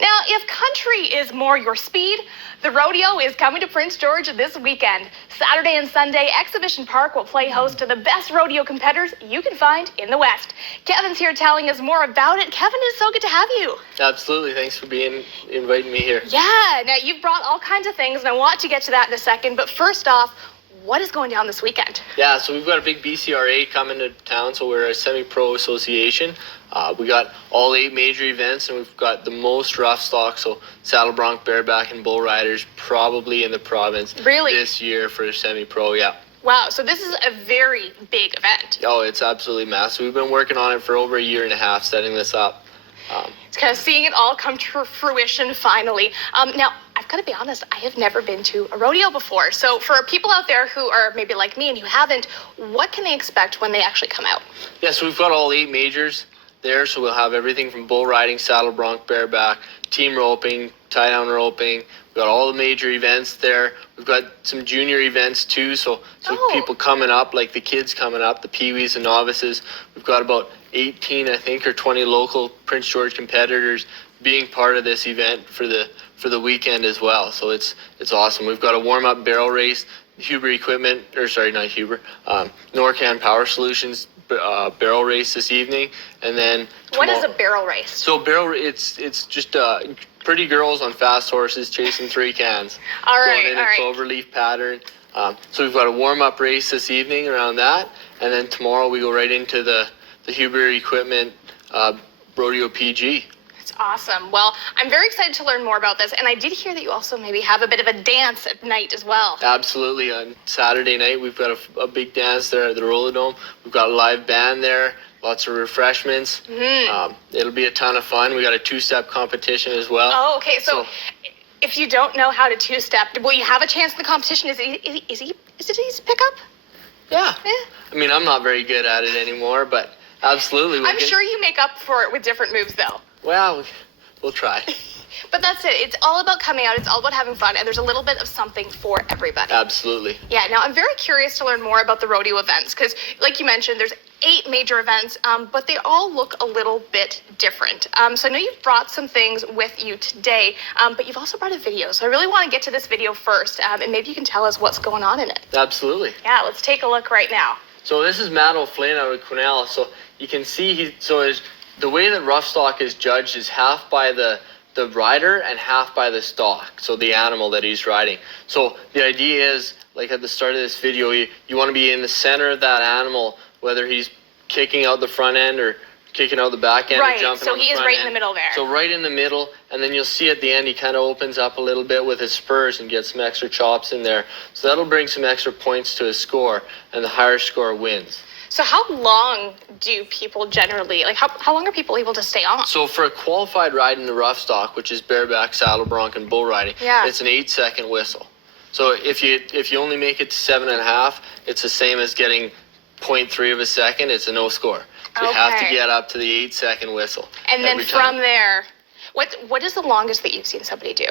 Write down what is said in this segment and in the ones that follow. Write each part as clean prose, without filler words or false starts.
Now, if country is more your speed, the rodeo is coming to Prince George this weekend. Saturday and Sunday, Exhibition Park will play host to the best rodeo competitors you can find in the West. Kevin's here telling us more about it. Kevin, it's so good to have you. Absolutely. Thanks for inviting me here. Yeah, now you've brought all kinds of things, and I want to get to that in a second. But first off, what is going down this weekend? Yeah, so we've got a big BCRA coming to town, so we're a semi-pro association. We got all 8 major events, and we've got the most rough stock, so saddle bronc, bareback, and bull riders probably in the province this year for a semi-pro, yeah. Wow, so this is a very big event. Oh, it's absolutely massive. We've been working on it for over a year and a half, setting this up. It's kind of seeing it all come to fruition finally. Now, I've got to be honest, I have never been to a rodeo before. So for people out there who are maybe like me and who haven't, what can they expect when they actually come out? Yeah, so we've got all 8 majors there, so we'll have everything from bull riding, saddle bronc, bareback, team roping, tie-down roping. We've got all the major events there. We've got some junior events too, so some people coming up, like the kids coming up, the peewees and novices. We've got about 18, I think, or 20 local Prince George competitors being part of this event for the weekend as well. So it's awesome. We've got a warm-up barrel race, Huber Equipment, or sorry, not Huber, Norcan Power Solutions barrel race this evening, and then tomorrow. What is a barrel race? So it's just pretty girls on fast horses chasing 3 cans. All right, going in a cloverleaf pattern. So we've got a warm-up race this evening around that, and then tomorrow we go right into the Huber Equipment Rodeo PG. That's awesome. Well, I'm very excited to learn more about this, and I did hear that you also maybe have a bit of a dance at night as well. Absolutely. On Saturday night, we've got a big dance there at the Rollerdome. We've got a live band there, lots of refreshments. It'll be a ton of fun. We got a 2-step competition as well. Oh, okay. So if you don't know how to 2-step, will you have a chance in the competition? Is it easy to pick up? Yeah. I mean, I'm not very good at it anymore, but absolutely. I'm sure you make up for it with different moves, though. Well, we'll try. But that's it. It's all about coming out. It's all about having fun. And there's a little bit of something for everybody. Absolutely. Yeah. Now, I'm very curious to learn more about the rodeo events because, like you mentioned, there's 8 major events, but they all look a little bit different. So I know you've brought some things with you today, but you've also brought a video. So I really want to get to this video first, and maybe you can tell us what's going on in it. Absolutely. Yeah, let's take a look right now. So this is Matt O'Flynn out of Cunin. So you can see the way that rough stock is judged is half by the rider and half by the stock, so the animal that he's riding. So the idea is, like at the start of this video, you want to be in the center of that animal, whether he's kicking out the front end or kicking out the back end or jumping on the front end. Right, so he is right in the middle there. So right in the middle, and then you'll see at the end he kind of opens up a little bit with his spurs and gets some extra chops in there. So that'll bring some extra points to his score, and the higher score wins. So how long do people generally, how long are people able to stay on? So for a qualified ride in the rough stock, which is bareback, saddle bronc, and bull riding, it's an 8-second whistle. So if you only make it to 7.5, it's the same as getting 0.3 of a second. It's a no score. So you have to get up to the 8-second whistle. And then from there, what is the longest that you've seen somebody do?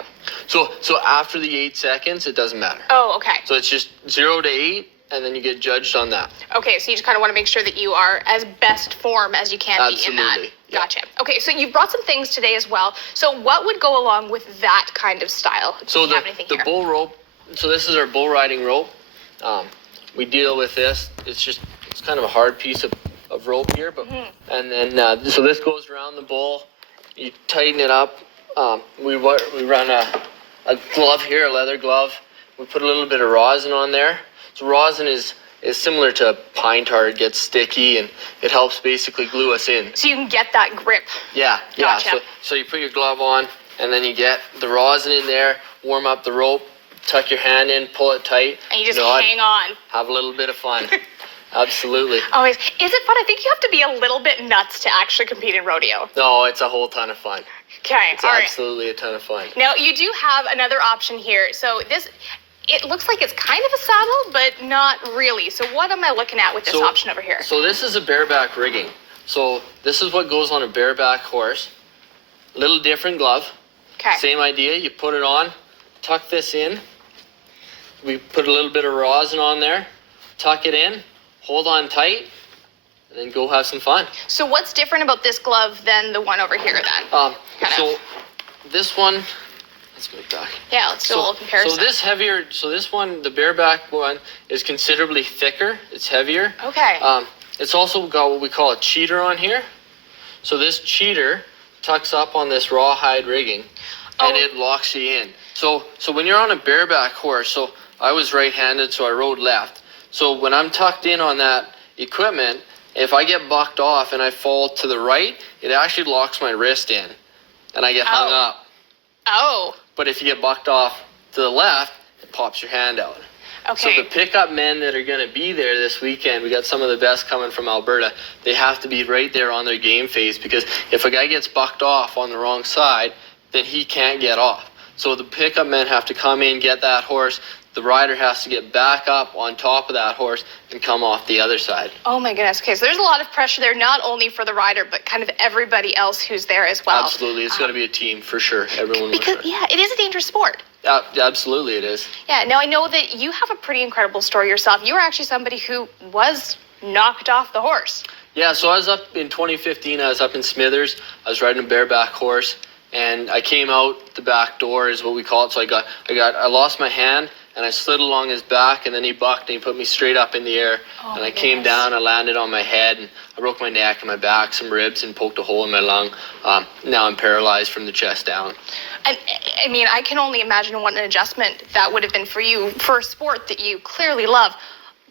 So after the 8 seconds, it doesn't matter. Oh, okay. So it's just 0 to 8. And then you get judged on that. Okay, so you just kind of want to make sure that you are as best form as you can be in that. Yeah. Gotcha. Okay, so you've brought some things today as well. So what would go along with that kind of style? So the bull rope, so this is our bull riding rope. We deal with this. It's kind of a hard piece of rope here. But and then, so this goes around the bull. You tighten it up. We run a glove here, a leather glove. We put a little bit of rosin on there. So rosin is similar to pine tar. It gets sticky and it helps basically glue us in. So you can get that grip. Yeah. Gotcha. So you put your glove on and then you get the rosin in there, warm up the rope, tuck your hand in, pull it tight. And you just hang on. Have a little bit of fun. Absolutely. Always. Is it fun? I think you have to be a little bit nuts to actually compete in rodeo. No, it's a whole ton of fun. Okay. It's absolutely a ton of fun. Now, you do have another option here. So it looks like it's kind of a saddle, but not really. So what am I looking at with this option over here? So this is a bareback rigging. So this is what goes on a bareback horse. Little different glove. Okay. Same idea. You put it on, tuck this in. We put a little bit of rosin on there, tuck it in, hold on tight, and then go have some fun. So what's different about this glove than the one over here then? So this one, let's move back. Yeah, let's do a little comparison. So this one, the bareback one, is considerably thicker. It's heavier. Okay. It's also got what we call a cheater on here. So this cheater tucks up on this rawhide rigging, and it locks you in. So when you're on a bareback horse, so I was right-handed, so I rode left. So when I'm tucked in on that equipment, if I get bucked off and I fall to the right, it actually locks my wrist in, and I get hung up. Oh. But if you get bucked off to the left, it pops your hand out. Okay. So the pickup men that are going to be there this weekend, we got some of the best coming from Alberta. They have to be right there on their game face, because if a guy gets bucked off on the wrong side, then he can't get off. So the pickup men have to come in, get that horse. The rider has to get back up on top of that horse and come off the other side. Oh my goodness. Okay, so there's a lot of pressure there, not only for the rider, but kind of everybody else who's there as well. Absolutely. It's got to be a team for sure. Everyone because, works yeah, it is a dangerous sport. Absolutely it is. Yeah, now I know that you have a pretty incredible story yourself. You were actually somebody who was knocked off the horse. Yeah, so I was up in 2015. I was up in Smithers. I was riding a bareback horse, and I came out the back door, is what we call it. So I lost my hand, and I slid along his back, and then he bucked, and he put me straight up in the air. And I came down, I landed on my head, and I broke my neck and my back, some ribs, and poked a hole in my lung. Now I'm paralyzed from the chest down. I mean, I can only imagine what an adjustment that would have been for you, for a sport that you clearly love.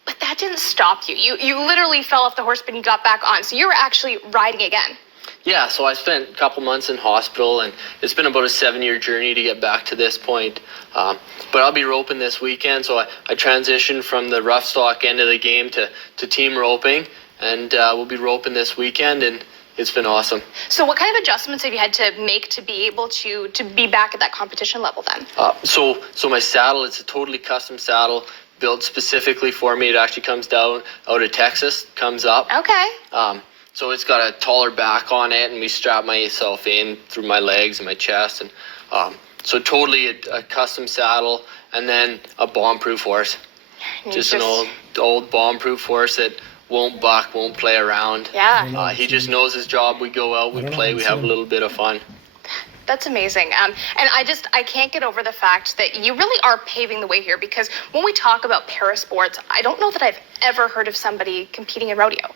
But that didn't stop you. You literally fell off the horse, but you got back on. So you were actually riding again. Yeah, so I spent a couple months in hospital, and it's been about a 7-year journey to get back to this point. But I'll be roping this weekend, so I transitioned from the rough stock end of the game to team roping, and we'll be roping this weekend, and it's been awesome. So what kind of adjustments have you had to make to be able to be back at that competition level then? So my saddle, it's a totally custom saddle built specifically for me. It actually comes down out of Texas, comes up. Okay. So it's got a taller back on it, and we strap myself in through my legs and my chest. And so totally a custom saddle, and then a bomb-proof horse. Just an old bomb-proof horse that won't buck, won't play around. Yeah. He just knows his job. We go out, we play, we have a little bit of fun. That's amazing. And I can't get over the fact that you really are paving the way here, because when we talk about parasports, I don't know that I've ever heard of somebody competing in rodeo.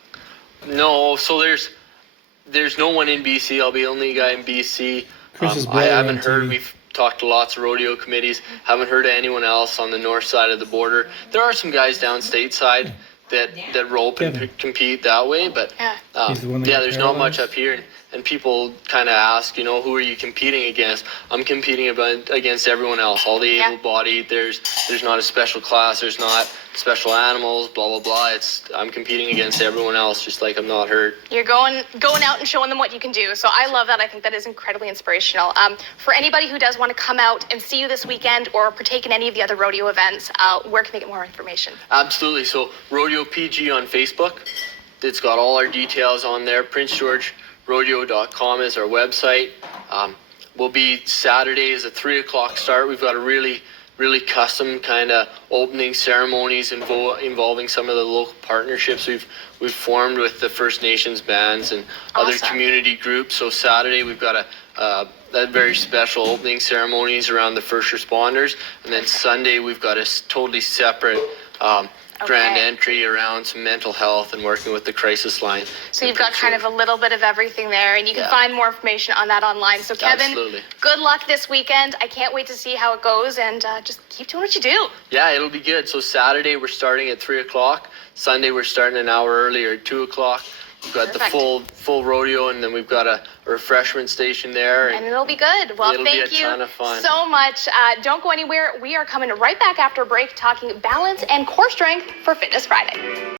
No, so there's no one in BC. I'll be the only guy in BC. I haven't heard. We've talked to lots of rodeo committees. Haven't heard of anyone else on the north side of the border. There are some guys down stateside that rope and compete that way, but there's not much up here. And people kind of ask, who are you competing against? I'm competing against everyone else, all the able-bodied. There's not a special class. There's not special animals, blah, blah, blah. I'm competing against everyone else, just like I'm not hurt. You're going out and showing them what you can do. So I love that. I think that is incredibly inspirational. For anybody who does want to come out and see you this weekend or partake in any of the other rodeo events, where can they get more information? Absolutely. So Rodeo PG on Facebook. It's got all our details on there. PrinceGeorgeRodeo.com is our website. We'll be Saturday is a 3 o'clock start. We've got a really custom kind of opening ceremonies involving some of the local partnerships we've formed with the First Nations bands and other community groups. So Saturday we've got a very special opening ceremonies around the first responders, and then Sunday we've got a totally separate grand entry around some mental health and working with the crisis line. So you've got kind of a little bit of everything there, and you can find more information on that online. So Kevin, good luck this weekend. I can't wait to see how it goes, and just keep doing what you do. Yeah, it'll be good. So Saturday we're starting at 3 o'clock. Sunday we're starting an hour earlier at 2 o'clock. We've got the full rodeo, and then we've got a refreshment station there. And it'll be good. Well, thank you so much. Don't go anywhere. We are coming right back after a break talking balance and core strength for Fitness Friday.